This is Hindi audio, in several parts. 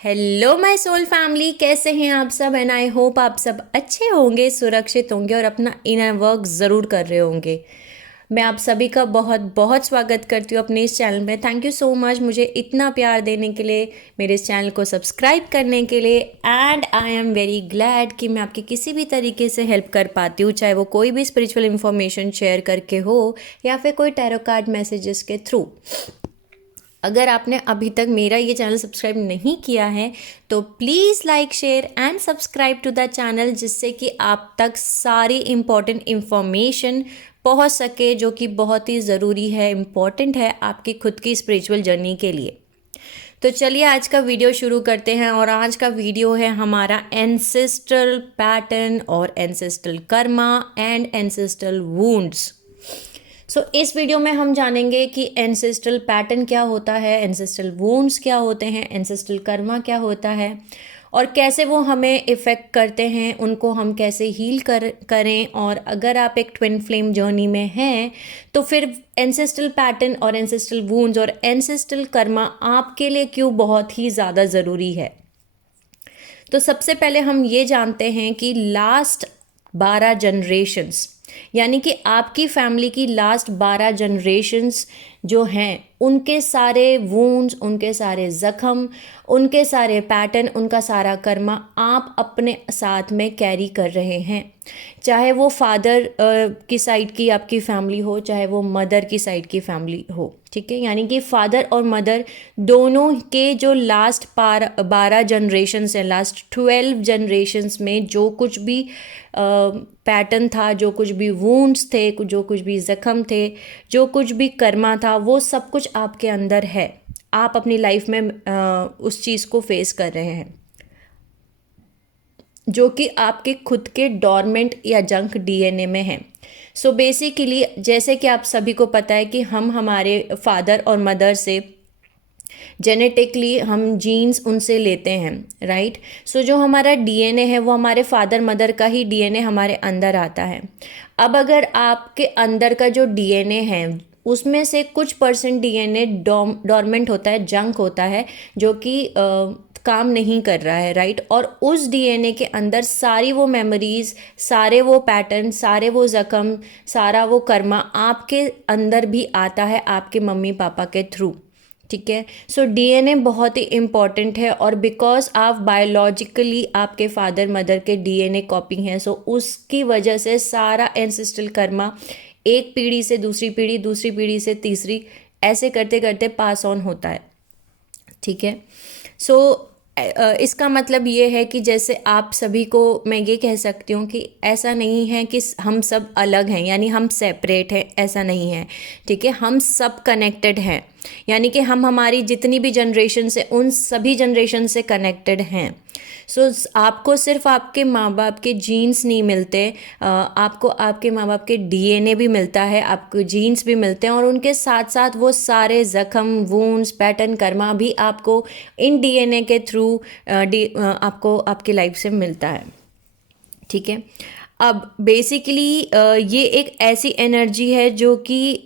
हेलो माय सोल फैमिली, कैसे हैं आप सब। एंड आई होप आप सब अच्छे होंगे, सुरक्षित होंगे और अपना इनर वर्क ज़रूर कर रहे होंगे। मैं आप सभी का बहुत बहुत स्वागत करती हूँ अपने इस चैनल में। थैंक यू सो मच मुझे इतना प्यार देने के लिए, मेरे इस चैनल को सब्सक्राइब करने के लिए। And I am very glad कि मैं आपकी किसी भी तरीके से हेल्प कर पाती हूँ, चाहे वो कोई भी स्पिरिचुअल इन्फॉर्मेशन शेयर करके हो या फिर कोई टैरो कार्ड मैसेजेस के थ्रू। अगर आपने अभी तक मेरा ये चैनल सब्सक्राइब नहीं किया है तो please like share and subscribe to the channel, जिससे कि आप तक सारी इम्पॉर्टेंट इन्फॉर्मेशन पहुंच सके, जो कि बहुत ही ज़रूरी है, इम्पॉर्टेंट है आपकी खुद की स्पिरिचुअल जर्नी के लिए। तो चलिए आज का वीडियो शुरू करते हैं। और आज का वीडियो है हमारा एंसेस्ट्रल पैटर्न और ancestral Karma and ancestral wounds. इस वीडियो में हम जानेंगे कि एंसेस्ट्रल पैटर्न क्या होता है, एंसेस्ट्रल वुंड्स क्या होते हैं, एंसेस्ट्रल कर्मा क्या होता है और कैसे वो हमें इफ़ेक्ट करते हैं, उनको हम कैसे हील करें। और अगर आप एक ट्विन फ्लेम जर्नी में हैं तो फिर एंसेस्ट्रल पैटर्न और एंसेस्ट्रल वुंड्स और एंसेस्ट्रल कर्मा आपके लिए क्यों बहुत ही ज़्यादा ज़रूरी है। तो सबसे पहले हम ये जानते हैं कि लास्ट 12 जनरेशन्स, यानी कि आपकी फैमिली की लास्ट 12 जनरेशन्स जो हैं, उनके सारे वूंड्स, उनके सारे ज़ख्म, उनके सारे पैटर्न, उनका सारा कर्मा आप अपने साथ में कैरी कर रहे हैं। चाहे वो फादर की साइड की आपकी फैमिली हो, चाहे वो मदर की साइड की फैमिली हो, ठीक है। यानी कि फादर और मदर दोनों के जो लास्ट 12 जनरेशन्स हैं, लास्ट 12 जनरेशन्स में जो कुछ भी पैटर्न था, जो कुछ भी वूंड्स थे, जो कुछ भी ज़ख्म थे, जो कुछ भी कर्मा था, वो सब कुछ आपके अंदर है। आप अपनी लाइफ में उस चीज़ को फेस कर रहे हैं, जो कि आपके खुद के डॉर्मेंट या जंक डीएनए में है। सो बेसिकली जैसे कि आप सभी को पता है कि हम हमारे फादर और मदर से जेनेटिकली हम जीन्स उनसे लेते हैं, राइट। सो जो हमारा डीएनए है वो हमारे फादर मदर का ही डीएनए हमारे अंदर आता है। अब अगर आपके अंदर का जो डीएनए है उसमें से कुछ परसेंट डीएनए डॉर्मेंट होता है, जंक होता है, जो कि काम नहीं कर रहा है, राइट। और उस डीएनए के अंदर सारी वो मेमोरीज, सारे वो पैटर्न, सारे वो ज़ख्म, सारा वो कर्मा आपके अंदर भी आता है आपके मम्मी पापा के थ्रू, ठीक है। सो डीएनए बहुत ही इम्पॉर्टेंट है। और बिकॉज आप बायोलॉजिकली आपके फादर मदर के डीएनए कॉपी हैं, सो उसकी वजह से सारा एंसेस्ट्रल कर्मा एक पीढ़ी से दूसरी पीढ़ी, दूसरी पीढ़ी से तीसरी, ऐसे करते करते पास ऑन होता है, ठीक है। सो इसका मतलब ये है कि जैसे आप सभी को मैं ये कह सकती हूँ कि ऐसा नहीं है कि हम सब अलग हैं, यानी हम सेपरेट हैं, ऐसा नहीं है, ठीक है। हम सब कनेक्टेड हैं, यानी कि हम हमारी जितनी भी जनरेशन से उन सभी जनरेशन से कनेक्टेड हैं। सो आपको सिर्फ आपके माँ बाप के जीन्स नहीं मिलते, आपको आपके माँ बाप के डीएनए भी मिलता है, आपको जीन्स भी मिलते हैं, और उनके साथ साथ वो सारे ज़ख्म, वुंड्स, पैटर्न, कर्मा भी आपको इन डीएनए के थ्रू आपको आपकी लाइफ से मिलता है, ठीक है। अब बेसिकली ये एक ऐसी एनर्जी है जो कि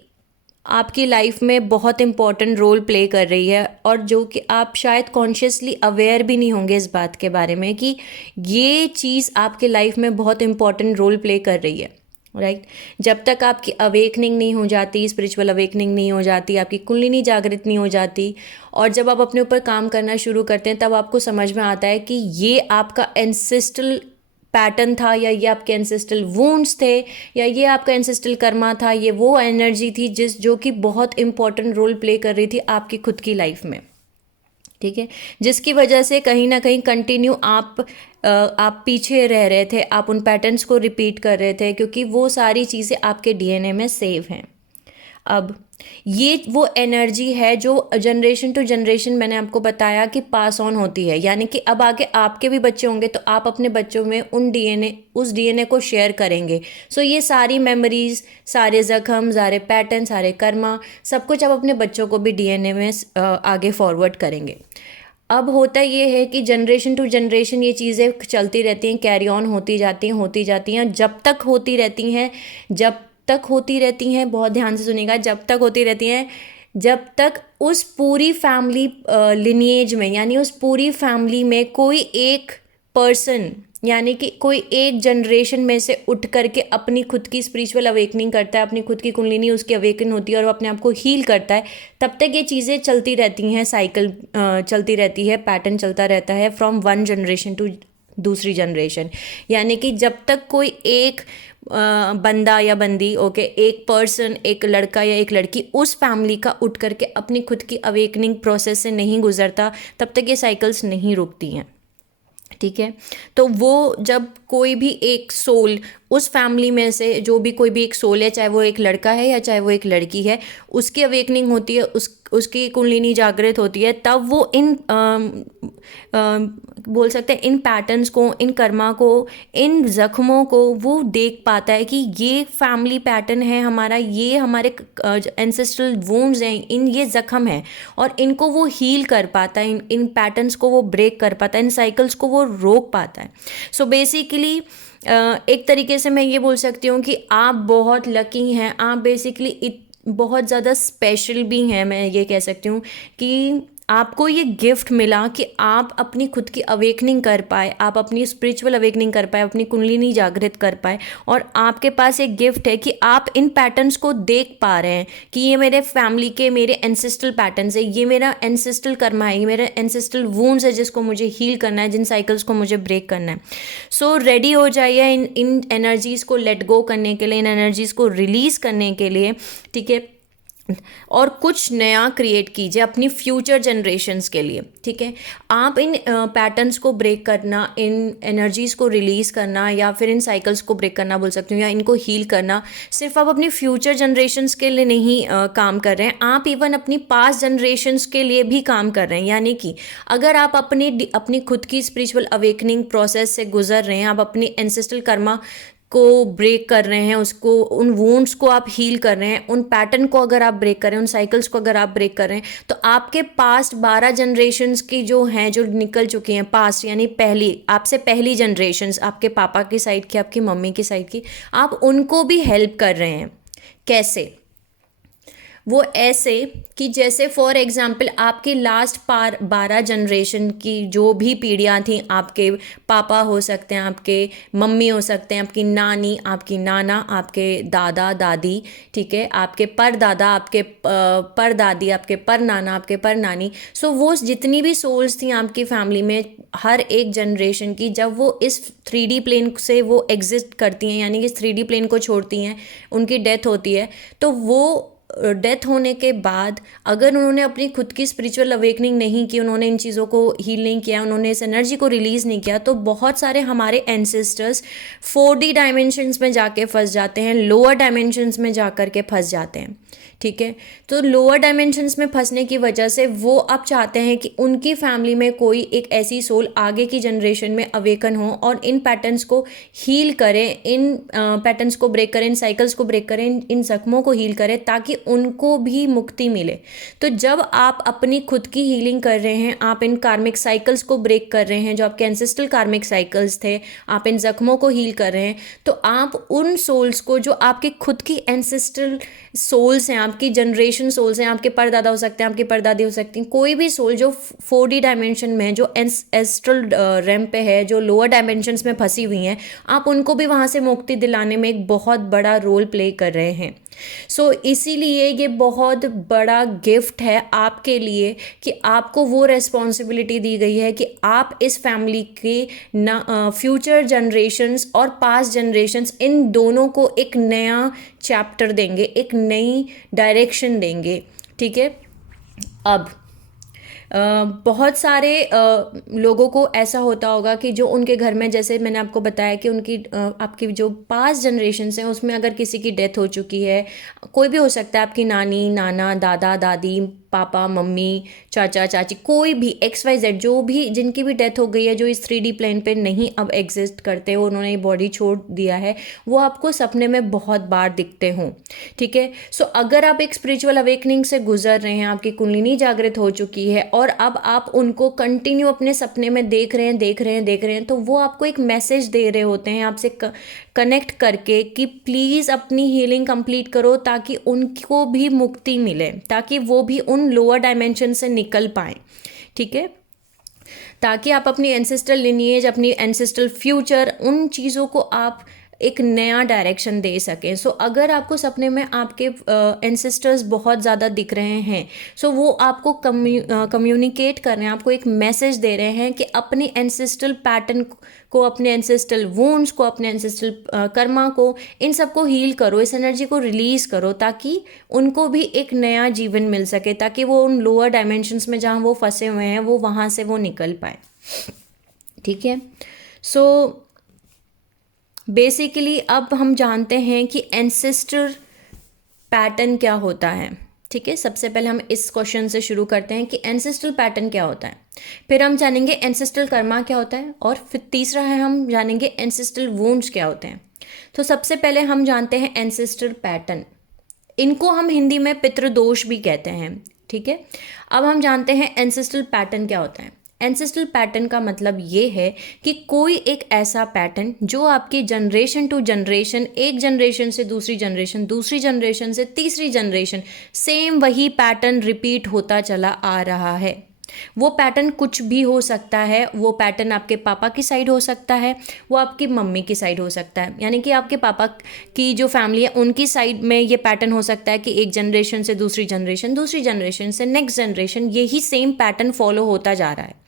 आपकी लाइफ में बहुत इम्पॉर्टेंट रोल प्ले कर रही है, और जो कि आप शायद कॉन्शियसली अवेयर भी नहीं होंगे इस बात के बारे में कि ये चीज़ आपके लाइफ में बहुत इम्पॉर्टेंट रोल प्ले कर रही है, राइट। जब तक आपकी अवेकनिंग नहीं हो जाती, स्पिरिचुअल अवेकनिंग नहीं हो जाती, आपकी कुंडलिनी जागृत नहीं हो जाती, और जब आप अपने ऊपर काम करना शुरू करते हैं, तब आपको समझ में आता है कि ये आपका एंसेस्ट्रल पैटर्न था, या ये आपके एंसेस्ट्रल वुंड्स थे, या ये आपका एंसेस्ट्रल कर्मा था, ये वो एनर्जी थी जो कि बहुत इंपॉर्टेंट रोल प्ले कर रही थी आपकी खुद की लाइफ में, ठीक है। जिसकी वजह से कहीं ना कहीं कंटिन्यू आप पीछे रह रहे थे, आप उन पैटर्न्स को रिपीट कर रहे थे, क्योंकि वो सारी चीज़ें आपके डीएनए में सेव हैं। अब ये वो एनर्जी है जो जनरेशन टू जनरेशन, मैंने आपको बताया कि पास ऑन होती है, यानी कि अब आगे आपके भी बच्चे होंगे तो आप अपने बच्चों में उस डीएनए को शेयर करेंगे। सो ये सारी मेमोरीज, सारे जख्म, सारे पैटर्न, सारे कर्मा, सब कुछ आप अपने बच्चों को भी डीएनए में आगे फॉरवर्ड करेंगे। अब होता ये है कि जनरेशन टू जनरेशन ये चीज़ें चलती रहती हैं, कैरी ऑन होती जाती हैं, जब तक होती रहती हैं, बहुत ध्यान से सुनिएगा, जब तक होती रहती हैं जब तक उस पूरी फैमिली लिनिएज में, यानी उस पूरी फैमिली में कोई एक पर्सन, यानी कि कोई एक जनरेशन में से उठ करके अपनी खुद की स्पिरिचुअल अवेकनिंग करता है, अपनी खुद की कुंडलिनी उसकी अवेकन होती है और वो अपने आप को हील करता है, तब तक ये चीज़ें चलती रहती हैं, साइकिल चलती रहती है, पैटर्न चलता रहता है फ्रॉम वन जनरेशन टू दूसरी जनरेशन। यानी कि जब तक कोई एक बंदा या बंदी, ओके, एक पर्सन, एक लड़का या एक लड़की उस फैमिली का उठ करके अपनी खुद की अवेकनिंग प्रोसेस से नहीं गुजरता, तब तक ये साइकिल्स नहीं रुकती हैं। ठीक है, तो वो जब कोई भी एक सोल उस फैमिली में से, जो भी कोई भी एक सोल है, चाहे वो एक लड़का है या चाहे वो एक लड़की है, उसकी अवेकनिंग होती है, उसकी कुंडलिनी जागृत होती है, तब वो इन बोल सकते हैं इन पैटर्न्स को, इन कर्मा को, इन जख्मों को वो देख पाता है कि ये फैमिली पैटर्न है हमारा, ये हमारे एंसेस्ट्रल वुंड्स हैं, इन ये जख्म है, और इनको वो हील कर पाता है, इन पैटर्न्स को वो ब्रेक कर पाता है, इन साइकिल्स को वो रोक पाता है। सो बेसिकली एक तरीके से मैं ये बोल सकती हूँ कि आप बहुत लकी हैं, आप बेसिकली बहुत ज़्यादा स्पेशल भी हैं। मैं ये कह सकती हूँ कि आपको ये गिफ्ट मिला कि आप अपनी खुद की अवेकनिंग कर पाए, आप अपनी स्पिरिचुअल अवेकनिंग कर पाए, अपनी कुंडलिनी जागृत कर पाए, और आपके पास एक गिफ्ट है कि आप इन पैटर्न्स को देख पा रहे हैं कि ये मेरे फैमिली के, मेरे एंसेस्ट्रल पैटर्न्स है, ये मेरा एंसेस्ट्रल कर्मा है, ये मेरा एंसेस्ट्रल वुंड्स है जिसको मुझे हील करना है, जिन साइकिल्स को मुझे ब्रेक करना है। सो रेडी हो जाइए इन एनर्जीज़ को लेट गो करने के लिए, इन एनर्जीज़ को रिलीज़ करने के लिए। ठीक है, और कुछ नया क्रिएट कीजिए अपनी फ्यूचर जनरेशन्स के लिए। ठीक है, आप इन पैटर्न्स को ब्रेक करना, इन एनर्जीज़ को रिलीज़ करना, या फिर इन साइकिल्स को ब्रेक करना बोल सकती हूँ, या इनको हील करना, सिर्फ आप अपनी फ्यूचर जनरेशन्स के लिए नहीं काम कर रहे हैं, आप इवन अपनी पास्ट जनरेशन्स के लिए भी काम कर रहे हैं। यानी कि अगर आप अपनी खुद की स्पिरिचुअल अवेकनिंग प्रोसेस से गुजर रहे हैं, आप अपनी एंसेस्ट्रल कर्मा को ब्रेक कर रहे हैं, उसको, उन वुंड्स को आप हील कर रहे हैं, उन पैटर्न को अगर आप ब्रेक कर रहे हैं, उन साइकिल्स को अगर आप ब्रेक कर रहे हैं, तो आपके पास्ट 12 जनरेशन्स की जो हैं, जो निकल चुकी हैं पास्ट, यानी पहली, आपसे पहली जनरेशन्स, आपके पापा की साइड की, आपकी मम्मी की साइड की, आप उनको भी हेल्प कर रहे हैं। कैसे? वो ऐसे कि जैसे फॉर एग्जांपल आपकी लास्ट 12 जनरेशन की जो भी पीढ़ियाँ थी, आपके पापा हो सकते हैं, आपके मम्मी हो सकते हैं, आपकी नानी, आपकी नाना, आपके दादा दादी, ठीक है, आपके परदादा, आपके परदादी, आपके परनाना, आपके परनानी। सो वो जितनी भी सोल्स थी आपकी फैमिली में, हर एक जनरेशन की, जब वो इस 3D प्लेन से वो एग्जिस्ट करती हैं, यानी कि इस 3D प्लेन को छोड़ती हैं, उनकी डेथ होती है, तो वो डेथ होने के बाद अगर उन्होंने अपनी खुद की स्पिरिचुअल अवेकनिंग नहीं की, उन्होंने इन चीज़ों को हील नहीं किया, उन्होंने इस एनर्जी को रिलीज़ नहीं किया, तो बहुत सारे हमारे एंसेस्टर्स 4D डायमेंशंस में जाके फंस जाते हैं, लोअर डायमेंशंस में जा कर के फंस जाते हैं। ठीक है, तो लोअर डायमेंशंस में फंसने की वजह से वो अब चाहते हैं कि उनकी फैमिली में कोई एक ऐसी सोल आगे की जनरेशन में अवेकन हो और इन पैटर्न्स को हील करें, इन पैटर्न्स को ब्रेक करें, इन साइकिल्स को ब्रेक करें, इन जख्मों को हील करें, ताकि उनको भी मुक्ति मिले। तो जब आप अपनी खुद की हीलिंग कर रहे हैं, आप इन कार्मिक साइकिल्स को ब्रेक कर रहे हैं, जो आपके एंसेस्ट्रल कार्मिक साइकिल्स थे, आप इन जख्मों को हील कर रहे हैं, तो आप उन सोल्स को, जो आपके खुद की एंसेस्ट्रल सोल्स हैं, आपकी जनरेशन सोल्स हैं, आपके परदादा हो सकते हैं, आपकी परदादी हो सकती हैं, कोई भी सोल जो 4D डायमेंशन में है, जो एस्ट्रल रैम पे है, जो लोअर डायमेंशंस में फंसी हुई हैं, आप उनको भी वहाँ से मुक्ति दिलाने में एक बहुत बड़ा रोल प्ले कर रहे हैं। सो इसीलिए ये बहुत बड़ा गिफ्ट है आपके लिए कि आपको वो रेस्पॉन्सिबिलिटी दी गई है कि आप इस फैमिली के फ्यूचर जनरेशन्स और पास्ट जनरेशन्स, इन दोनों को एक नया चैप्टर देंगे, एक नई डायरेक्शन देंगे। ठीक है, अब बहुत सारे लोगों को ऐसा होता होगा कि जो उनके घर में, जैसे मैंने आपको बताया कि उनकी आपकी जो पास्ट जनरेशन्स हैं उसमें अगर किसी की डेथ हो चुकी है, कोई भी हो सकता है, आपकी नानी, नाना, दादा, दादी, पापा, मम्मी, चाचा, चाची, कोई भी XYZ, जो भी, जिनकी भी डेथ हो गई है, जो इस 3D प्लेन पे नहीं अब एग्जिस्ट करते हो, उन्होंने ये बॉडी छोड़ दिया है, वो आपको सपने में बहुत बार दिखते हों। ठीक है, सो अगर आप एक स्पिरिचुअल अवेकनिंग से गुजर रहे हैं, आपकी कुंडलिनी जागृत हो चुकी है और अब आप उनको कंटिन्यू अपने सपने में देख रहे हैं, तो वो आपको एक मैसेज दे रहे होते हैं, आपसे कनेक्ट करके कि प्लीज़ अपनी हीलिंग कंप्लीट करो, ताकि उनको भी मुक्ति मिले, ताकि वो भी उन लोअर डायमेंशन से निकल पाएँ, ठीक है, ताकि आप अपनी एंसेस्ट्रल लिनिएज, अपनी एंसेस्ट्रल फ्यूचर, उन चीज़ों को आप एक नया डायरेक्शन दे सकें। सो अगर आपको सपने में आपके एंसेस्टर्स बहुत ज़्यादा दिख रहे हैं, सो वो आपको कम्युनिकेट कर रहे हैं, आपको एक मैसेज दे रहे हैं कि अपने एंसेस्ट्रल पैटर्न को, अपने एंसेस्ट्रल वुंड्स को, अपने एंसेस्ट्रल कर्मा को, इन सबको हील करो, इस एनर्जी को रिलीज़ करो, ताकि उनको भी एक नया जीवन मिल सके, ताकि वो उन लोअर डायमेंशंस में जहाँ वो फंसे हुए हैं वो वहाँ से वो निकल पाए, ठीक है। सो बेसिकली अब हम जानते हैं कि एंसेस्टर पैटर्न क्या होता है, ठीक है। सबसे पहले हम इस क्वेश्चन से शुरू करते हैं कि एंसेस्ट्रल पैटर्न क्या होता है, फिर हम जानेंगे एंसेस्ट्रल कर्मा क्या होता है, और फिर तीसरा है हम जानेंगे एंसेस्ट्रल वुंड्स क्या होते हैं। तो सबसे पहले हम जानते हैं एंसेस्ट्रल पैटर्न, इनको हम हिंदी में पितृदोष भी कहते हैं, ठीक है। अब हम जानते हैं एंसेस्ट्रल पैटर्न क्या होता है। एंसेस्ट्रल पैटर्न का मतलब ये है कि कोई एक ऐसा पैटर्न जो आपकी जनरेशन टू जनरेशन, एक जनरेशन से दूसरी जनरेशन, दूसरी जनरेशन से तीसरी जनरेशन, सेम वही पैटर्न रिपीट होता चला आ रहा है। वो पैटर्न कुछ भी हो सकता है, वो पैटर्न आपके पापा की साइड हो सकता है, वो आपकी मम्मी की साइड हो सकता है, यानी कि आपके पापा की जो फैमिली है उनकी साइड में ये पैटर्न हो सकता है कि एक जनरेशन से दूसरी जनरेशन, दूसरी जनरेशन से नेक्स्ट जनरेशन, यही सेम पैटर्न फॉलो होता जा रहा है।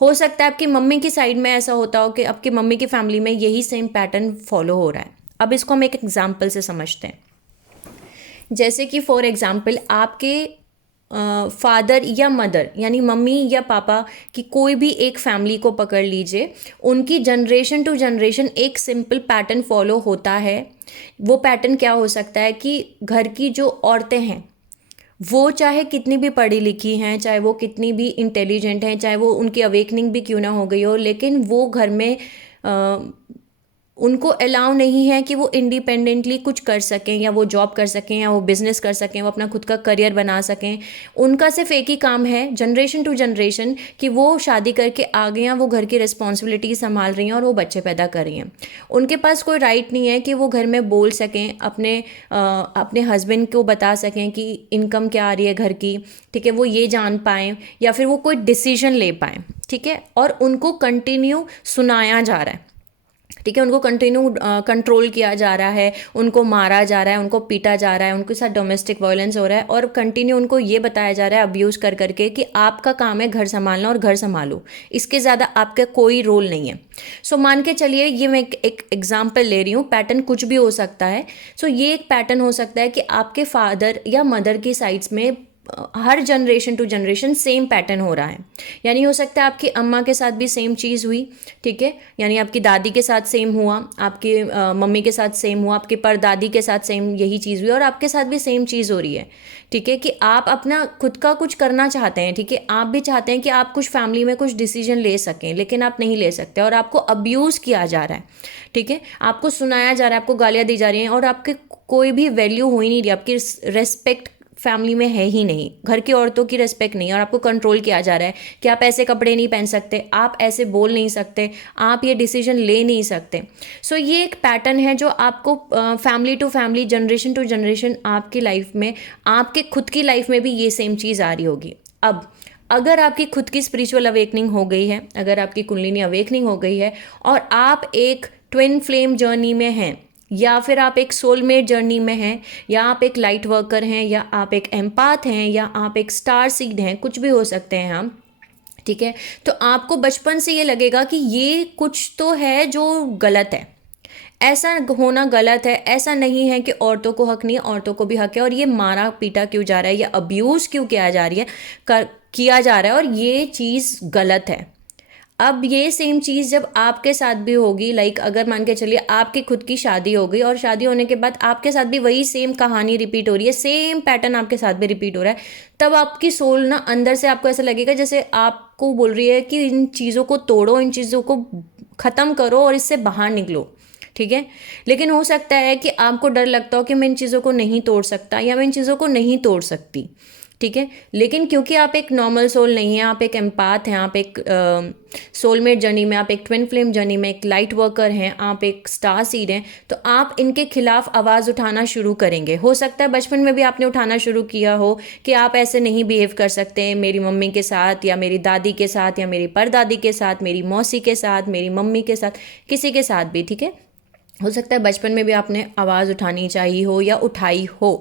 हो सकता है आपकी मम्मी की साइड में ऐसा होता हो कि आपकी मम्मी की फैमिली में यही सेम पैटर्न फॉलो हो रहा है। अब इसको हम एक एग्जाम्पल से समझते हैं। जैसे कि फॉर एग्जाम्पल आपके फादर या मदर, यानी मम्मी या पापा की कोई भी एक फैमिली को पकड़ लीजिए, उनकी जनरेशन टू जनरेशन एक सिंपल पैटर्न फॉलो होता है। वो पैटर्न क्या हो सकता है कि घर की जो औरतें हैं वो चाहे कितनी भी पढ़ी लिखी हैं, चाहे वो कितनी भी इंटेलिजेंट हैं, चाहे वो उनकी अवेकनिंग भी क्यों ना हो गई हो, लेकिन वो घर में उनको अलाउ नहीं है कि वो इंडिपेंडेंटली कुछ कर सकें, या वो जॉब कर सकें, या वो बिज़नेस कर सकें, वो अपना खुद का करियर बना सकें। उनका सिर्फ एक ही काम है जनरेशन टू जनरेशन कि वो शादी करके आ गए हैं, वो घर की रिस्पॉन्सिबिलिटी संभाल रही हैं और वो बच्चे पैदा कर रही हैं। उनके पास कोई राइट नहीं है कि वो घर में बोल सकें, अपने हस्बैंड को बता सकें कि इनकम क्या आ रही है घर की, ठीक है, वो ये जान पाएँ, या फिर वो कोई डिसीजन ले पाएँ, ठीक है। और उनको कंटिन्यू सुनाया जा रहा है, ठीक है, उनको कंटिन्यू कंट्रोल किया जा रहा है, उनको मारा जा रहा है, उनको पीटा जा रहा है, उनके साथ डोमेस्टिक वायलेंस हो रहा है, और कंटिन्यू उनको ये बताया जा रहा है अब्यूज़ कर करके कि आपका काम है घर संभालना और घर संभालो, इसके ज़्यादा आपका कोई रोल नहीं है। सो मान के चलिए, ये मैं एक एग्जाम्पल ले रही हूँ, पैटर्न कुछ भी हो सकता है। सो ये एक पैटर्न हो सकता है कि आपके फादर या मदर की साइड्स में हर generation to generation same pattern हो रहा है। यानी हो सकता है आपकी अम्मा के साथ भी सेम चीज़ हुई, ठीक है, यानी आपकी दादी के साथ सेम हुआ, आपकी मम्मी के साथ सेम हुआ, आपकी परदादी के साथ सेम यही चीज़ हुई, और आपके साथ भी सेम चीज़ हो रही है, ठीक है, कि आप अपना खुद का कुछ करना चाहते हैं, ठीक है, आप भी चाहते हैं कि आप कुछ फैमिली में कुछ डिसीजन ले सकें, लेकिन आप नहीं ले सकते, और आपको अब्यूज़ किया जा रहा है, ठीक है, आपको सुनाया जा रहा है, आपको गालियाँ दी जा रही हैं, और आपके कोई भी वैल्यू हो ही नहीं रही, आपकी रेस्पेक्ट फैमिली में है ही नहीं, घर की औरतों की रिस्पेक्ट नहीं, और आपको कंट्रोल किया जा रहा है कि आप ऐसे कपड़े नहीं पहन सकते, आप ऐसे बोल नहीं सकते, आप ये डिसीजन ले नहीं सकते। सो ये एक पैटर्न है जो आपको family to family, generation to generation आपकी लाइफ में, आपके खुद की लाइफ में भी ये सेम चीज़ आ रही होगी। अब अगर आपकी खुद की स्पिरिचुअल अवेकनिंग हो गई है, अगर आपकी कुंडलिनी अवेकनिंग हो गई है, और आप एक ट्विन फ्लेम जर्नी में हैं, या फिर आप एक सोलमेट जर्नी में हैं, या आप एक लाइट वर्कर हैं, या आप एक एम्पाथ हैं, या आप एक स्टार सीड हैं, कुछ भी हो सकते हैं हम, ठीक है, तो आपको बचपन से ये लगेगा कि ये कुछ तो है जो गलत है, ऐसा होना गलत है, ऐसा नहीं है कि औरतों को हक नहीं है, औरतों को भी हक है, और ये मारा पीटा क्यों जा रहा है, ये अब्यूज़ क्यों किया जा रही है, किया जा रहा है, और ये चीज़ गलत है। अब ये सेम चीज़ जब आपके साथ भी होगी, लाइक अगर मान के चलिए आपकी खुद की शादी हो गई, और शादी होने के बाद आपके साथ भी वही सेम कहानी रिपीट हो रही है, सेम पैटर्न आपके साथ भी रिपीट हो रहा है, तब आपकी सोल ना अंदर से आपको ऐसा लगेगा जैसे आपको बोल रही है कि इन चीज़ों को तोड़ो, इन चीज़ों को ख़त्म करो और इससे बाहर निकलो, ठीक है। लेकिन हो सकता है कि आपको डर लगता हो कि मैं इन चीज़ों को नहीं तोड़ सकता, या मैं इन चीज़ों को नहीं तोड़ सकती, ठीक है। लेकिन क्योंकि आप एक नॉर्मल सोल नहीं है, आप एक एम्पाथ हैं, आप एक सोलमेट जर्नी में, आप एक ट्विन फ्लेम जर्नी में एक लाइट वर्कर हैं, आप एक स्टार सीड हैं, तो आप इनके खिलाफ आवाज़ उठाना शुरू करेंगे। हो सकता है बचपन में भी आपने उठाना शुरू किया हो कि आप ऐसे नहीं बिहेव कर सकते मेरी मम्मी के साथ, या मेरी दादी के साथ, या मेरी परदादी के साथ, मेरी मौसी के साथ, मेरी मम्मी के साथ, किसी के साथ भी, ठीक है। हो सकता है बचपन में भी आपने आवाज़ उठानी चाहिए हो या उठाई हो,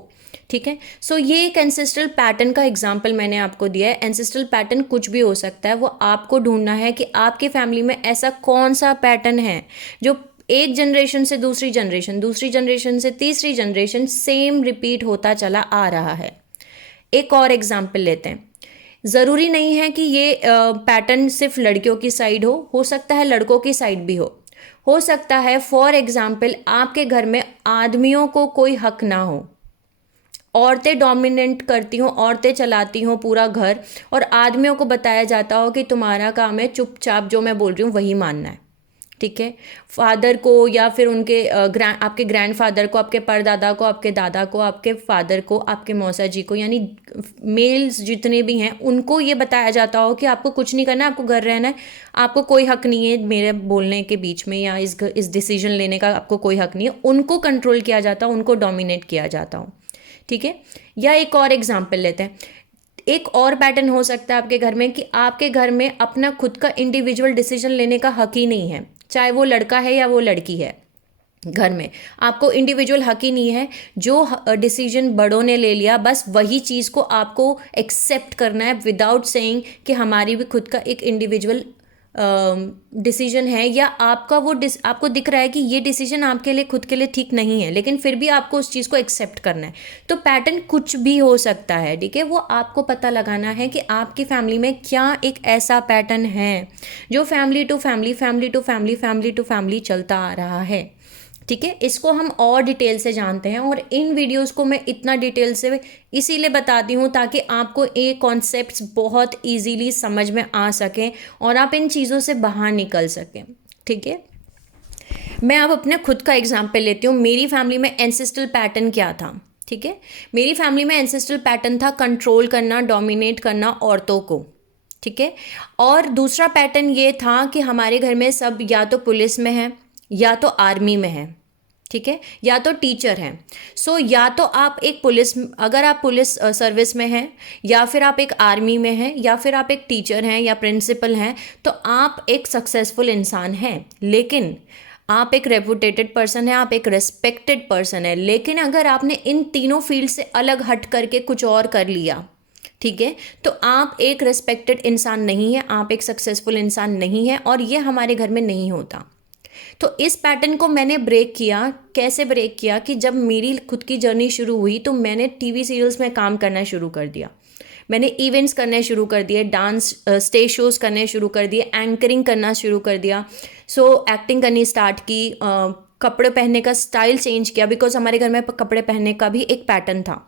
ठीक है। सो ये एक एंसेस्ट्रल पैटर्न का एग्जाम्पल मैंने आपको दिया है। एंसेस्ट्रल पैटर्न कुछ भी हो सकता है, वो आपको ढूंढना है कि आपके फैमिली में ऐसा कौन सा पैटर्न है जो एक जनरेशन से दूसरी जनरेशन, दूसरी जनरेशन से तीसरी जनरेशन सेम रिपीट होता चला आ रहा है। एक और एग्जाम्पल लेते हैं। ज़रूरी नहीं है कि ये पैटर्न सिर्फ लड़कियों की साइड हो सकता है लड़कों की साइड भी हो सकता है फॉर एग्जाम्पल आपके घर में आदमियों को कोई हक ना हो, औरतें डोमिनेट करती हों, औरतें चलाती हों पूरा घर, और आदमियों को बताया जाता हो कि तुम्हारा काम है चुपचाप जो मैं बोल रही हूँ वही मानना है, ठीक है। फादर को या फिर उनके आपके ग्रैंडफादर को, आपके परदादा को, आपके दादा को, आपके फादर को, आपके मौसा जी को, यानी मेल्स जितने भी हैं उनको ये बताया जाता हो कि आपको कुछ नहीं करना है, आपको घर रहना है, आपको कोई हक नहीं है मेरे बोलने के बीच में, या इस डिसीजन लेने का आपको कोई हक नहीं है। उनको कंट्रोल किया जाता हो, उनको डोमिनेट किया जाता हो, ठीक है। या एक और एग्जाम्पल लेते हैं। एक और पैटर्न हो सकता है आपके घर में कि आपके घर में अपना खुद का इंडिविजुअल डिसीजन लेने का हक ही नहीं है, चाहे वो लड़का है या वो लड़की है। घर में आपको इंडिविजुअल हक ही नहीं है, जो डिसीजन बड़ों ने ले लिया बस वही चीज़ को आपको एक्सेप्ट करना है विदाउट सेइंग कि हमारी भी खुद का एक इंडिविजुअल डिसीजन है, या आपका वो आपको दिख रहा है कि ये डिसीजन आपके लिए खुद के लिए ठीक नहीं है, लेकिन फिर भी आपको उस चीज़ को एक्सेप्ट करना है। तो पैटर्न कुछ भी हो सकता है, ठीक है। वो आपको पता लगाना है कि आपकी फैमिली में क्या एक ऐसा पैटर्न है जो family to family, family to family, family to family चलता आ रहा है, ठीक है। इसको हम और डिटेल से जानते हैं, और इन वीडियोस को मैं इतना डिटेल से इसीलिए बताती हूँ ताकि आपको ये कॉन्सेप्ट्स बहुत इजीली समझ में आ सकें और आप इन चीज़ों से बाहर निकल सकें, ठीक है। मैं अब अपने खुद का एग्जाम्पल लेती हूँ। मेरी फैमिली में एंसेस्ट्रल पैटर्न क्या था, ठीक है। मेरी फैमिली में एंसेस्ट्रल पैटर्न था कंट्रोल करना, डोमिनेट करना औरतों को, ठीक है। और दूसरा पैटर्न ये था कि हमारे घर में सब या तो पुलिस में है, या तो आर्मी में है, ठीक है, या तो टीचर हैं। सो या तो आप एक पुलिस, अगर आप पुलिस सर्विस में हैं, या फिर आप एक आर्मी में हैं, या फिर आप एक टीचर हैं या प्रिंसिपल हैं, तो आप एक सक्सेसफुल इंसान हैं। लेकिन आप एक रेपुटेटेड पर्सन है, आप एक रेस्पेक्टेड पर्सन है। लेकिन अगर आपने इन तीनों फील्ड से अलग हट करके कुछ और कर लिया, ठीक है, तो आप एक रेस्पेक्टेड इंसान नहीं है, आप एक सक्सेसफुल इंसान नहीं है, और ये हमारे घर में नहीं होता। तो इस पैटर्न को मैंने ब्रेक किया। कैसे ब्रेक किया कि जब मेरी खुद की जर्नी शुरू हुई तो मैंने टीवी सीरियल्स में काम करना शुरू कर दिया, मैंने इवेंट्स करने शुरू कर दिए, डांस स्टेज शोज़ करने शुरू कर दिए, एंकरिंग करना शुरू कर दिया। सो एक्टिंग करनी स्टार्ट की, कपड़े पहनने का स्टाइल चेंज किया, बिकॉज हमारे घर में कपड़े पहनने का भी एक पैटर्न था,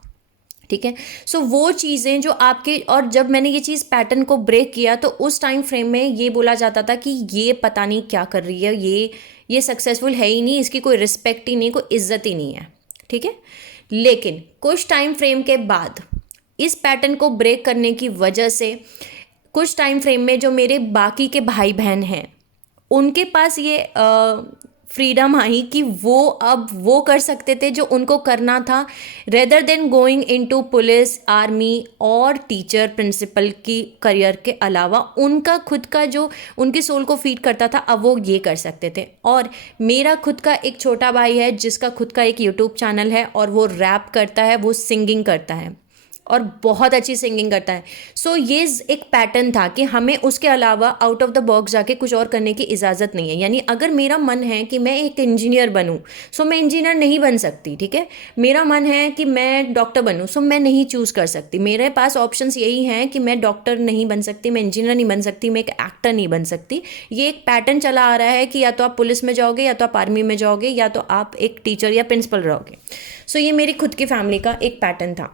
ठीक है। सो वो चीज़ें जो आपके, और जब मैंने ये चीज़ पैटर्न को ब्रेक किया तो उस टाइम फ्रेम में ये बोला जाता था कि ये पता नहीं क्या कर रही है, ये सक्सेसफुल है ही नहीं, इसकी कोई रिस्पेक्ट ही नहीं, कोई इज्जत ही नहीं है, ठीक है। लेकिन कुछ टाइम फ्रेम के बाद इस पैटर्न को ब्रेक करने की वजह से कुछ टाइम फ्रेम में जो मेरे बाकी के भाई बहन हैं उनके पास ये फ्रीडम आई कि वो अब वो कर सकते थे जो उनको करना था, rather than going into police, army और टीचर प्रिंसिपल की करियर के अलावा उनका खुद का जो उनकी सोल को फीड करता था, अब वो ये कर सकते थे। और मेरा खुद का एक छोटा भाई है जिसका खुद का एक यूट्यूब चैनल है और वो रैप करता है, वो सिंगिंग करता है और बहुत अच्छी सिंगिंग करता है। सो ये एक पैटर्न था कि हमें उसके अलावा आउट ऑफ द बॉक्स जाके कुछ और करने की इजाज़त नहीं है। यानी अगर मेरा मन है कि मैं एक इंजीनियर बनूं, सो मैं इंजीनियर नहीं बन सकती, ठीक है। मेरा मन है कि मैं डॉक्टर बनूं, सो मैं नहीं चूज़ कर सकती। मेरे पास ऑप्शंस यही हैं कि मैं डॉक्टर नहीं बन सकती, मैं इंजीनियर नहीं बन सकती, मैं एक एक्टर नहीं बन सकती। ये एक पैटर्न चला आ रहा है कि या तो आप पुलिस में जाओगे, या तो आप आर्मी में जाओगे, या तो आप एक टीचर या प्रिंसिपल रहोगे। सो ये मेरी खुद की फैमिली का एक पैटर्न था,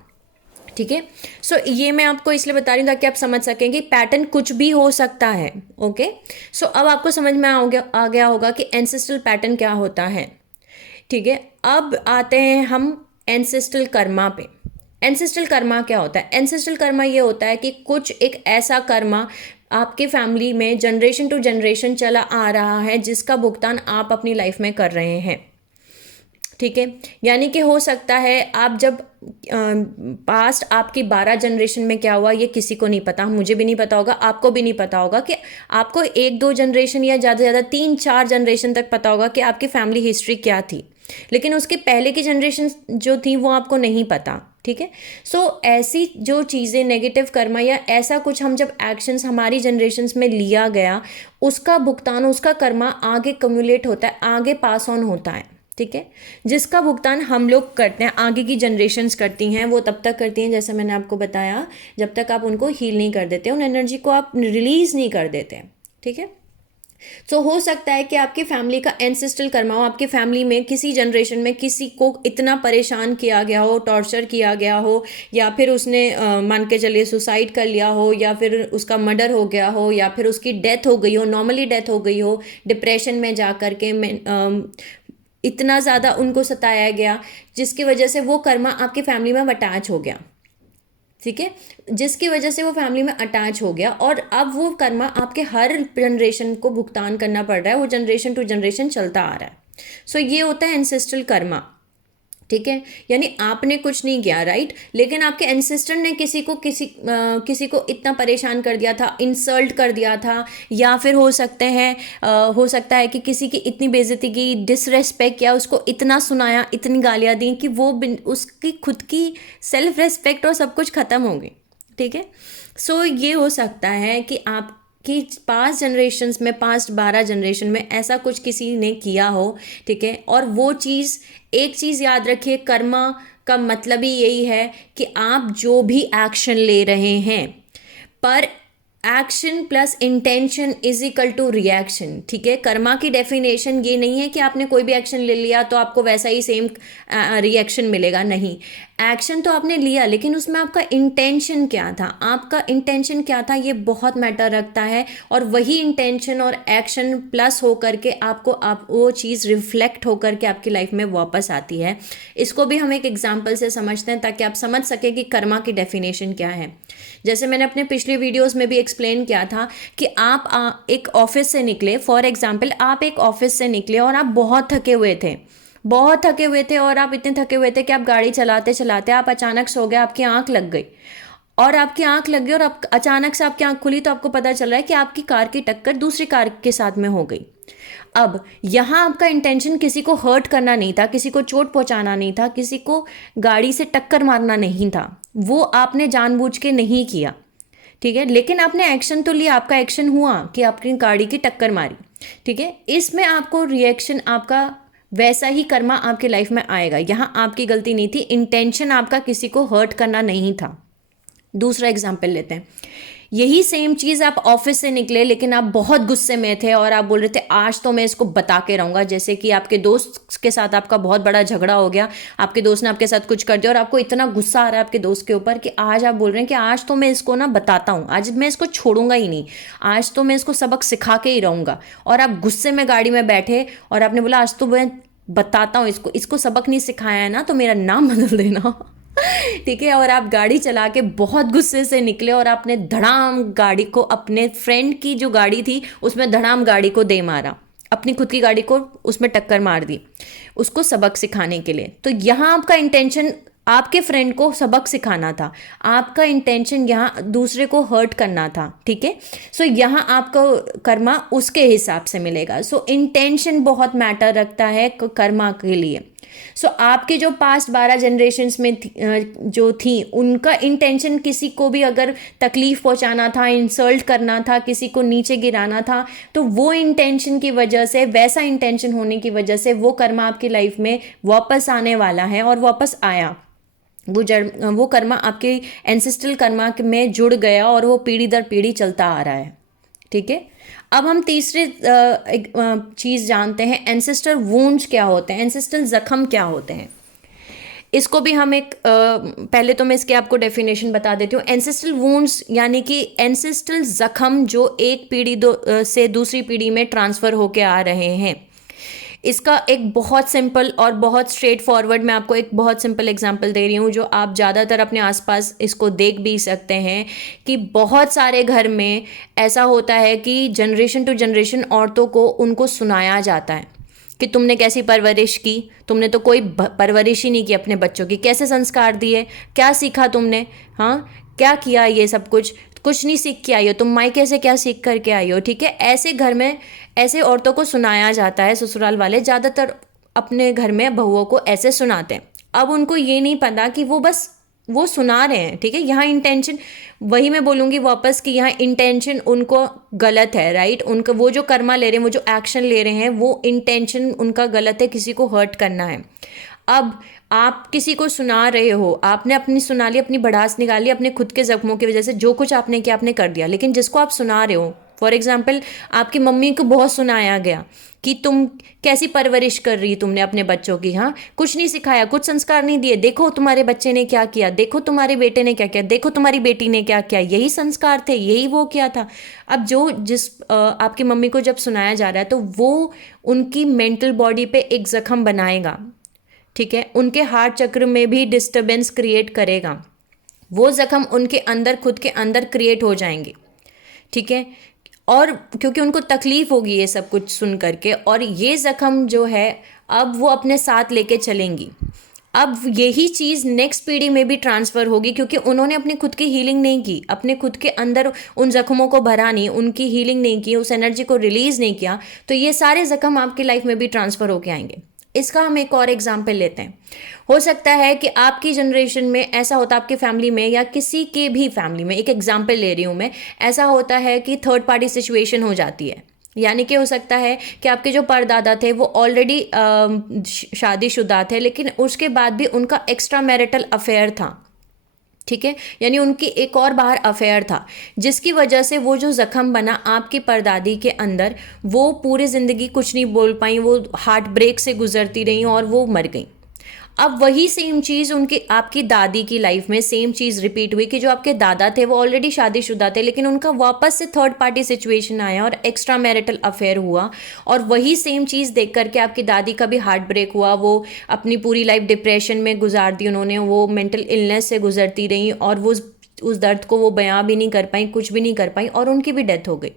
ठीक है। सो ये मैं आपको इसलिए बता रही हूँ ताकि आप समझ सकें कि पैटर्न कुछ भी हो सकता है, ओके। सो अब आपको समझ में आ गया होगा कि एंसेस्ट्रल पैटर्न क्या होता है, ठीक है। अब आते हैं हम एंसेस्ट्रल कर्मा पे। एंसेस्ट्रल कर्मा क्या होता है? एंसेस्ट्रल कर्मा ये होता है कि कुछ एक ऐसा कर्मा आपके फैमिली में जनरेशन टू जनरेशन चला आ रहा है जिसका भुगतान आप अपनी लाइफ में कर रहे हैं, ठीक है। यानी कि हो सकता है आप जब पास्ट आपकी 12 जनरेशन में क्या हुआ ये किसी को नहीं पता, मुझे भी नहीं पता होगा, आपको भी नहीं पता होगा, कि आपको 1-2 जनरेशन या ज़्यादा से ज़्यादा 3-4 जनरेशन तक पता होगा कि आपकी फैमिली हिस्ट्री क्या थी, लेकिन उसके पहले की जनरेशन जो थी वो आपको नहीं पता, ठीक है। सो ऐसी जो चीज़ें नेगेटिव कर्मा या ऐसा कुछ हम जब एक्शंस हमारी जनरेशन्स में लिया गया, उसका भुगतान, उसका कर्मा आगे कम्युलेट होता है, आगे पास ऑन होता है, ठीक है। जिसका भुगतान हम लोग करते हैं, आगे की जनरेशन्स करती हैं, वो तब तक करती हैं जैसे मैंने आपको बताया, जब तक आप उनको हील नहीं कर देते, उन एनर्जी को आप रिलीज नहीं कर देते, ठीक है। तो हो सकता है कि आपकी फैमिली का एंसेस्ट्रल कर्मा हो, आपकी फैमिली में किसी जनरेशन में किसी को इतना परेशान किया गया हो, टॉर्चर किया गया हो, या फिर उसने मान के चलिए सुसाइड कर लिया हो, या फिर उसका मर्डर हो गया हो, या फिर उसकी डेथ हो गई हो, नॉर्मली डेथ हो गई हो, डिप्रेशन में जा कर के इतना ज़्यादा उनको सताया गया जिसकी वजह से वो कर्मा आपकी फैमिली में अटैच हो गया, ठीक है। जिसकी वजह से वो फैमिली में अटैच हो गया और अब वो कर्मा आपके हर जनरेशन को भुगतान करना पड़ रहा है, वो जनरेशन टू जनरेशन चलता आ रहा है। सो ये होता है एंसेस्ट्रल कर्मा, ठीक है। यानी आपने कुछ नहीं किया, राइट, लेकिन आपके एंसेस्टर ने किसी को इतना परेशान कर दिया था, इंसल्ट कर दिया था, या फिर हो सकता है कि किसी की इतनी बेइज्जती की, डिसरेस्पेक्ट किया, उसको इतना सुनाया, इतनी गालियां दी कि वो उसकी खुद की सेल्फ रेस्पेक्ट और सब कुछ खत्म हो गई, ठीक है। सो ये हो सकता है कि आप कि पास्ट जनरेशन्स में, पास्ट 12 जनरेशन में ऐसा कुछ किसी ने किया हो, ठीक है। और वो चीज़, एक चीज़ याद रखिए, कर्मा का मतलब ही यही है कि आप जो भी एक्शन ले रहे हैं, पर action plus intention is equal to reaction, ठीक है। कर्मा की डेफिनेशन ये नहीं है कि आपने कोई भी एक्शन ले लिया तो आपको वैसा ही सेम रिएक्शन मिलेगा, नहीं। एक्शन तो आपने लिया, लेकिन उसमें आपका इंटेंशन क्या था, आपका इंटेंशन क्या था, ये बहुत मैटर रखता है। और वही इंटेंशन और एक्शन प्लस हो करके आप वो चीज़ रिफ्लेक्ट होकर के आपकी लाइफ में वापस आती है। इसको भी हम एक एग्जाम्पल से समझते हैं ताकि आप समझ सकें कि कर्मा की डेफिनेशन क्या है। जैसे मैंने अपने पिछले वीडियोस में भी एक्सप्लेन किया था कि आप एक ऑफिस से निकले, फॉर एग्जाम्पल आप एक ऑफिस से निकले और आप बहुत थके हुए थे और आप इतने थके हुए थे कि आप गाड़ी चलाते चलाते आप अचानक सो गए, आपकी आंख लग गई और आप अचानक से आपकी आंख खुली तो आपको पता चल रहा है कि आपकी कार की टक्कर दूसरी कार के साथ में हो गई। अब यहाँ आपका इंटेंशन किसी को हर्ट करना नहीं था, किसी को चोट पहुंचाना नहीं था, किसी को गाड़ी से टक्कर मारना नहीं था, वो आपने जानबूझ के नहीं किया, ठीक है। लेकिन आपने एक्शन तो लिया, आपका एक्शन हुआ कि आपने गाड़ी की टक्कर मारी, ठीक है। इसमें आपको रिएक्शन, आपका वैसा ही कर्मा आपके लाइफ में आएगा। यहाँ आपकी गलती नहीं थी, इंटेंशन आपका किसी को हर्ट करना नहीं था। दूसरा एग्जाम्पल लेते हैं, यही सेम चीज़, आप ऑफिस से निकले लेकिन आप बहुत गुस्से में थे और आप बोल रहे थे आज तो मैं इसको बता के रहूँगा। जैसे कि आपके दोस्त के साथ आपका बहुत बड़ा झगड़ा हो गया, आपके दोस्त ने आपके साथ कुछ कर दिया और आपको इतना गुस्सा आ रहा है आपके दोस्त के ऊपर कि आज आप बोल रहे हैं कि आज तो मैं इसको ना बताता हूँ, आज मैं इसको छोड़ूंगा ही नहीं, आज तो मैं इसको सबक सिखा के ही रहूँगा। और आप गुस्से में गाड़ी में बैठे और आपने बोला आज तो मैं बताता हूँ इसको सबक नहीं सिखाया है ना तो मेरा नाम बदल देना, ठीक है। और आप गाड़ी चला के बहुत गुस्से से निकले और आपने धड़ाम गाड़ी को, अपने फ्रेंड की जो गाड़ी थी उसमें धड़ाम गाड़ी को दे मारा, अपनी खुद की गाड़ी को उसमें टक्कर मार दी उसको सबक सिखाने के लिए। तो यहाँ आपका इंटेंशन आपके फ्रेंड को सबक सिखाना था, आपका इंटेंशन यहाँ दूसरे को हर्ट करना था, ठीक है। सो यहाँ आपका कर्मा उसके हिसाब से मिलेगा। सो इंटेंशन बहुत मैटर रखता है कर्मा के लिए। सो आपके जो पास्ट 12 जनरेशन्स में जो थी उनका इंटेंशन किसी को भी अगर तकलीफ पहुंचाना था, इंसल्ट करना था, किसी को नीचे गिराना था, तो वो इंटेंशन की वजह से, वैसा इंटेंशन होने की वजह से वो कर्मा आपकी लाइफ में वापस आने वाला है और वापस आया। वो कर्मा आपके एंसेस्ट्रल कर्मा में जुड़ गया और वो पीढ़ी दर पीढ़ी चलता आ रहा है, ठीक है। अब हम तीसरे चीज़ जानते हैं, एंसेस्ट्रल वुंड्स क्या होते हैं, एंसेस्ट्रल जख्म क्या होते हैं। इसको भी हम पहले तो मैं इसके आपको डेफिनेशन बता देती हूँ। एंसेस्ट्रल वुंड्स यानी कि एंसेस्ट्रल जख्म जो एक पीढ़ी से दूसरी पीढ़ी में ट्रांसफ़र होके आ रहे हैं। इसका एक बहुत सिंपल और बहुत स्ट्रेट फॉरवर्ड मैं आपको एक बहुत सिंपल एग्जांपल दे रही हूँ, जो आप ज़्यादातर अपने आसपास इसको देख भी सकते हैं कि बहुत सारे घर में ऐसा होता है कि जनरेशन टू जनरेशन औरतों को उनको सुनाया जाता है कि तुमने कैसी परवरिश की, तुमने तो कोई परवरिश ही नहीं की अपने बच्चों की, कैसे संस्कार दिए, क्या सीखा तुमने, हाँ क्या किया, ये सब कुछ नहीं सीख के आई हो तुम, मायके से क्या सीख करके आई हो। ठीक है, ऐसे घर में ऐसे औरतों को सुनाया जाता है, ससुराल वाले ज़्यादातर अपने घर में बहुओं को ऐसे सुनाते हैं। अब उनको ये नहीं पता कि वो बस वो सुना रहे हैं। ठीक है, यहाँ इंटेंशन, वही मैं बोलूँगी वापस कि यहाँ इंटेंशन उनको गलत है, राइट। उनका वो जो कर्मा ले रहे हैं, वो जो एक्शन ले रहे हैं, वो इंटेंशन उनका गलत है, किसी को हर्ट करना है। अब आप किसी को सुना रहे हो, आपने अपनी सुना ली, अपनी भड़ास निकाली अपने खुद के जख्मों की वजह से, जो कुछ आपने किया आपने कर दिया, लेकिन जिसको आप सुना रहे हो, फॉर एग्जाम्पल आपकी मम्मी को बहुत सुनाया गया कि तुम कैसी परवरिश कर रही तुमने अपने बच्चों की, हाँ कुछ नहीं सिखाया, कुछ संस्कार नहीं दिए, देखो तुम्हारे बच्चे ने क्या किया, देखो तुम्हारे बेटे ने क्या किया, देखो तुम्हारी बेटी ने क्या किया, यही संस्कार थे, यही वो किया था। अब आपकी मम्मी को जब सुनाया जा रहा है तो वो उनकी मेंटल बॉडी पे एक जख्म बनाएगा। ठीक है, उनके हार्ट चक्र में भी डिस्टरबेंस क्रिएट करेगा, वो जख्म उनके अंदर खुद के अंदर क्रिएट हो जाएंगे। ठीक है, और क्योंकि उनको तकलीफ होगी ये सब कुछ सुन करके, और ये जख्म जो है अब वो अपने साथ लेके चलेंगी। अब यही चीज़ नेक्स्ट पीढ़ी में भी ट्रांसफ़र होगी, क्योंकि उन्होंने अपनी खुद की हीलिंग नहीं की, अपने खुद के अंदर उन जख्मों को भरा नहीं, उनकी हीलिंग नहीं की, उस एनर्जी को रिलीज़ नहीं किया, तो ये सारे जख्म आपकी लाइफ में भी ट्रांसफ़र होके आएंगे। इसका हम एक और एग्जाम्पल लेते हैं। हो सकता है कि आपकी जनरेशन में ऐसा होता, आपकी फैमिली में या किसी के भी फैमिली में, एक एग्जाम्पल ले रही हूँ मैं, ऐसा होता है कि थर्ड पार्टी सिचुएशन हो जाती है। यानी कि हो सकता है कि आपके जो परदादा थे वो ऑलरेडी शादीशुदा थे, लेकिन उसके बाद भी उनका एक्स्ट्रा मैरिटल अफेयर था। ठीक है, यानी उनकी एक और बाहर अफेयर था, जिसकी वजह से वो जो जख्म बना आपकी परदादी के अंदर, वो पूरी ज़िंदगी कुछ नहीं बोल पाई, वो हार्ट ब्रेक से गुजरती रही और वो मर गई। अब वही सेम चीज़ उनकी आपकी दादी की लाइफ में सेम चीज़ रिपीट हुई कि जो आपके दादा थे वो ऑलरेडी शादीशुदा थे, लेकिन उनका वापस से थर्ड पार्टी सिचुएशन आया और एक्स्ट्रा मैरिटल अफेयर हुआ, और वही सेम चीज़ देख करके आपकी दादी का भी हार्ट ब्रेक हुआ, वो अपनी पूरी लाइफ डिप्रेशन में गुजार दी उन्होंने, वो मेंटल इलनेस से गुजरती रही और वो उस दर्द को वो बयां भी नहीं कर पाई, कुछ भी नहीं कर पाई, और उनकी भी डेथ हो गई।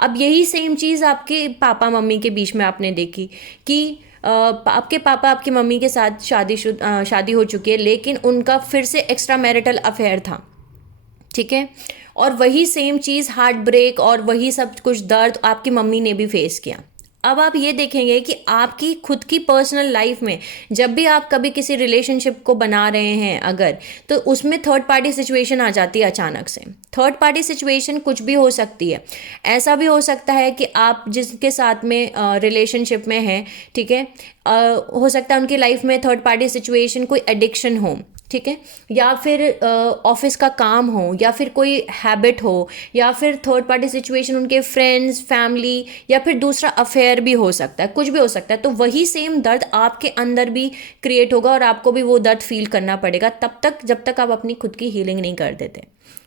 अब यही सेम चीज़ आपके पापा मम्मी के बीच में आपने देखी कि आपके पापा आपकी मम्मी के साथ शादी हो चुकी है, लेकिन उनका फिर से एक्स्ट्रा मैरिटल अफेयर था। ठीक है, और वही सेम चीज़ हार्ट ब्रेक और वही सब कुछ दर्द आपकी मम्मी ने भी फेस किया। अब आप ये देखेंगे कि आपकी खुद की पर्सनल लाइफ में जब भी आप कभी किसी रिलेशनशिप को बना रहे हैं अगर, तो उसमें थर्ड पार्टी सिचुएशन आ जाती है अचानक से। थर्ड पार्टी सिचुएशन कुछ भी हो सकती है, ऐसा भी हो सकता है कि आप जिसके साथ में रिलेशनशिप में हैं, ठीक है, हो सकता है उनकी लाइफ में थर्ड पार्टी सिचुएशन कोई एडिक्शन हो, ठीक है, या फिर ऑफिस का काम हो, या फिर कोई हैबिट हो, या फिर थर्ड पार्टी सिचुएशन उनके फ्रेंड्स फैमिली, या फिर दूसरा अफेयर भी हो सकता है, कुछ भी हो सकता है। तो वही सेम दर्द आपके अंदर भी क्रिएट होगा और आपको भी वो दर्द फील करना पड़ेगा तब तक जब तक आप अपनी खुद की हीलिंग नहीं कर देते।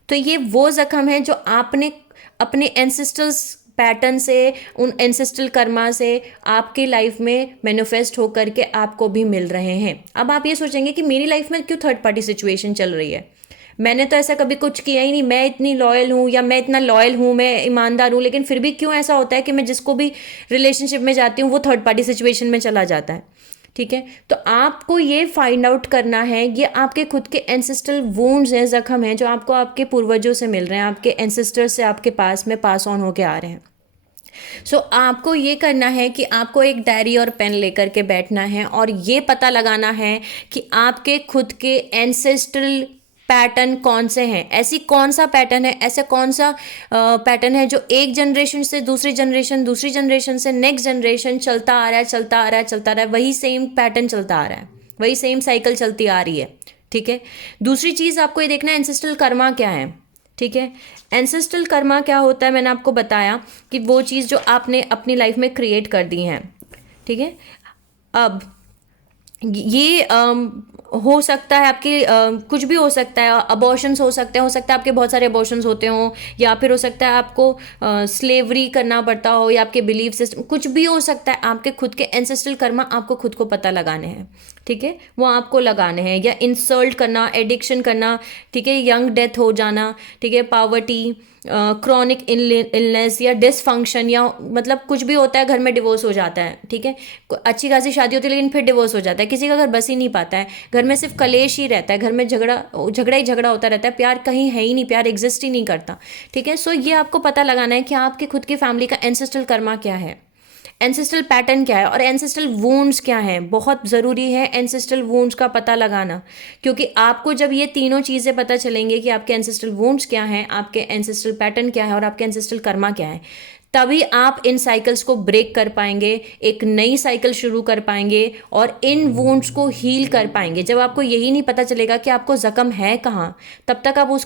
तो ये वो जख्म है जो आपने अपने एंसेस्टर्स पैटर्न से, उन एंसेस्ट्रल कर्मा से आपकी लाइफ में मैनिफेस्ट होकर के आपको भी मिल रहे हैं। अब आप ये सोचेंगे कि मेरी लाइफ में क्यों थर्ड पार्टी सिचुएशन चल रही है, मैंने तो ऐसा कभी कुछ किया ही नहीं, मैं इतनी लॉयल हूँ या मैं इतना लॉयल हूँ, मैं ईमानदार हूँ, लेकिन फिर भी क्यों ऐसा होता है कि मैं जिसको भी रिलेशनशिप में जाती हूँ वो थर्ड पार्टी सिचुएशन में चला जाता है। ठीक है, तो आपको ये फाइंड आउट करना है, ये आपके खुद के एंसेस्ट्रल वुंड्स हैं, जख्म हैं जो आपको आपके पूर्वजों से मिल रहे हैं, आपके एंसेस्टर्स से आपके पास में पास ऑन होके आ रहे हैं। सो आपको ये करना है कि आपको एक डायरी और पेन लेकर के बैठना है और ये पता लगाना है कि आपके खुद के एंसेस्ट्रल पैटर्न कौन से हैं, ऐसी कौन सा पैटर्न है, ऐसा कौन सा पैटर्न है जो एक जनरेशन से दूसरी जनरेशन, दूसरी जनरेशन से नेक्स्ट जनरेशन चलता आ रहा है, चलता आ रहा है, चलता आ रहा है, वही सेम पैटर्न चलता आ रहा है, वही सेम साइकिल चलती आ रही है। ठीक है, दूसरी चीज़ आपको ये देखना है एंसेस्ट्रल कर्मा क्या है। ठीक है, एंसेस्ट्रल कर्मा क्या होता है, मैंने आपको बताया कि वो चीज़ जो आपने अपनी लाइफ में क्रिएट कर दी हैं। ठीक है, अब ये हो सकता है आपके कुछ भी हो सकता है, अबॉर्शंस हो सकता है आपके बहुत सारे अबॉर्शंस होते हों, या फिर हो सकता है आपको स्लेवरी करना पड़ता हो, या आपके बिलीफ सिस्टम, कुछ भी हो सकता है। आपके खुद के एंसेस्ट्रल कर्मा आपको खुद को पता लगाने हैं, ठीक है, वो आपको लगाने हैं। या इंसल्ट करना, एडिक्शन करना, ठीक है, यंग डेथ हो जाना, ठीक है, पावर्टी, क्रॉनिक इलनेस या डिसफंक्शन, या मतलब कुछ भी होता है, घर में डिवोर्स हो जाता है, ठीक है, अच्छी खासी शादी होती है लेकिन फिर डिवोर्स हो जाता है, किसी का घर बस ही नहीं पाता है, घर में सिर्फ कलेश ही रहता है, घर में झगड़ा झगड़ा ही झगड़ा होता रहता है, प्यार कहीं है ही नहीं, प्यार एग्जिस्ट ही नहीं करता, ठीक है। सो ये आपको पता लगाना है कि आपके खुद की फैमिली का एंसेस्ट्रल कर्मा क्या है, एंसेस्ट्रल पैटर्न क्या है, और एंसेस्ट्रल वूंड्स क्या हैं। बहुत ज़रूरी है एंसेस्ट्रल वूंड्स का पता लगाना, क्योंकि आपको जब ये तीनों चीज़ें पता चलेंगे कि आपके एंसेस्ट्रल वूंड्स क्या हैं, आपके एंसेस्ट्रल पैटर्न क्या है, और आपके एंसेस्ट्रल कर्मा क्या है, तभी आप इन साइकिल्स को ब्रेक कर पाएंगे, एक नई साइकिल शुरू कर पाएंगे, और इन वुंड्स को हील कर पाएंगे। जब आपको यही नहीं पता चलेगा कि आपको ज़ख्म है कहाँ, तब तक आप उस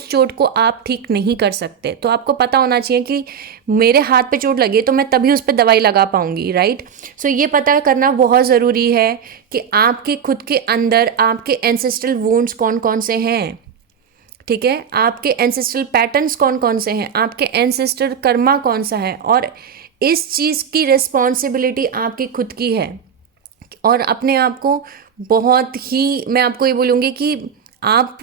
चोट को आप ठीक नहीं कर सकते। तो आपको पता होना चाहिए कि मेरे हाथ पे चोट लगी है तो मैं तभी उस पर दवाई लगा पाऊंगी, राइट। सो ये पता करना बहुत ज़रूरी है कि आपके खुद के अंदर आपके एंसेस्ट्रल वुंड्स कौन कौन से हैं, ठीक है, आपके एंसेस्ट्रल पैटर्न्स कौन कौन से हैं, आपके एंसेस्ट्रल कर्मा कौन सा है, और इस चीज़ की रिस्पॉन्सिबिलिटी आपकी खुद की है। और अपने आप को बहुत ही, मैं आपको ये बोलूँगी कि आप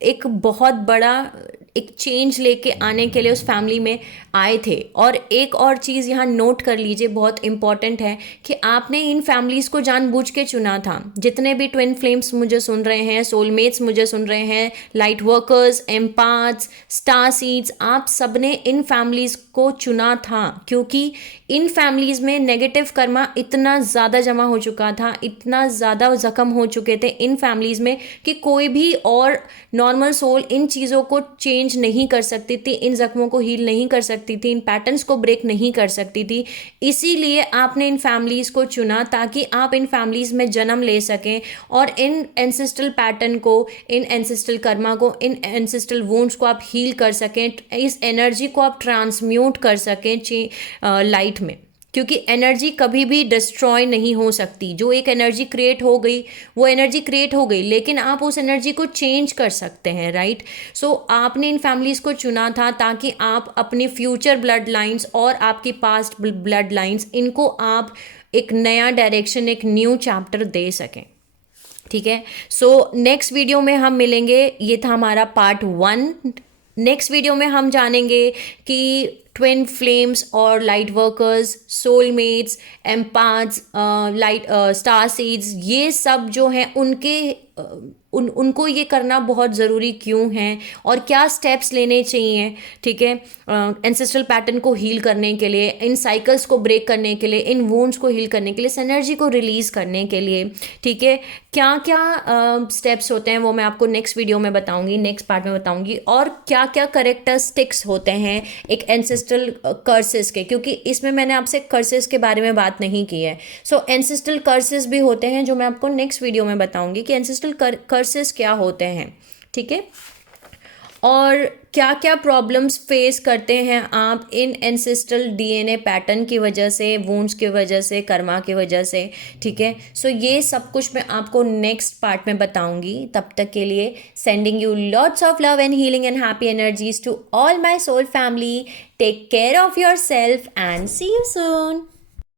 एक बहुत बड़ा एक चेंज लेके आने के लिए उस फैमिली में आए थे। और एक और चीज़ यहाँ नोट कर लीजिए, बहुत इंपॉर्टेंट है, कि आपने इन फैमिलीज़ को जानबूझ के चुना था। जितने भी ट्विन फ्लेम्स मुझे सुन रहे हैं, सोलमेट्स मुझे सुन रहे हैं, लाइट वर्कर्स, एम्पाथ्स, स्टार सीड्स, आप सबने इन फैमिलीज़ को चुना था, क्योंकि इन फैमिलीज़ में नेगेटिव कर्मा इतना ज़्यादा जमा हो चुका था, इतना ज़्यादा ज़ख्म हो चुके थे इन फैमिलीज़ में, कि कोई भी और नॉर्मल सोल इन चीज़ों को चेंज नहीं कर सकती थी, इन जख्मों को हील नहीं कर सकती थी, इन पैटर्न्स को ब्रेक नहीं कर सकती थी। इसीलिए आपने इन फैमिलीज़ को चुना, ताकि आप इन फैमिलीज़ में जन्म ले सकें और इन एंसेस्ट्रल पैटर्न को, इन एंसेस्ट्रल कर्मा को, इन एंसेस्ट्रल वुंड्स को आप हील कर सकें, इस एनर्जी को आप ट्रांसम्यूट कर सकें लाइट में। क्योंकि एनर्जी कभी भी डिस्ट्रॉय नहीं हो सकती। जो एक एनर्जी क्रिएट हो गई, वो एनर्जी क्रिएट हो गई, लेकिन आप उस एनर्जी को चेंज कर सकते हैं, राइट। सो आपने इन फैमिलीज़ को चुना था ताकि आप अपनी फ्यूचर ब्लड लाइन्स और आपकी पास्ट ब्लड लाइन्स, इनको आप एक नया डायरेक्शन, एक न्यू चैप्टर दे सकें, ठीक है। सो नेक्स्ट वीडियो में हम मिलेंगे। ये था हमारा पार्ट 1। नेक्स्ट वीडियो में हम जानेंगे कि ट्विन फ्लेम्स और light workers, soulmates, empaths, light star seeds, ये सब जो हैं उनको ये करना बहुत ज़रूरी क्यों है, और क्या स्टेप्स लेने चाहिए, ठीक है, एंसेस्ट्रल पैटर्न को हील करने के लिए, इन साइकिल्स को ब्रेक करने के लिए, इन वुंड्स को हील करने के लिए, इस एनर्जी को रिलीज़ करने के लिए, ठीक है, क्या क्या स्टेप्स होते हैं वो मैं आपको नेक्स्ट वीडियो में बताऊंगी, नेक्स्ट पार्ट में बताऊंगी। और क्या क्या करेक्टरिस्टिक्स होते हैं एक एंसेस्ट्रल कर्सेस के, क्योंकि इसमें मैंने आपसे कर्सेस के बारे में बात नहीं की है। सो एंसेस्ट्रल कर्सेस भी होते हैं, जो मैं आपको नेक्स्ट वीडियो में बताऊंगी कि एंसेस्ट्रल कर्सेस क्या होते हैं, ठीक है, और क्या क्या प्रॉब्लम्स फेस करते हैं आप इन एंसेस्ट्रल डीएनए पैटर्न की वजह से, वुंड्स की वजह से, कर्मा की वजह से, ठीक है। सो ये सब कुछ मैं आपको नेक्स्ट पार्ट में बताऊंगी। तब तक के लिए sending you lots of love and healing and happy energies to all my soul family. Take care of yourself and see you soon.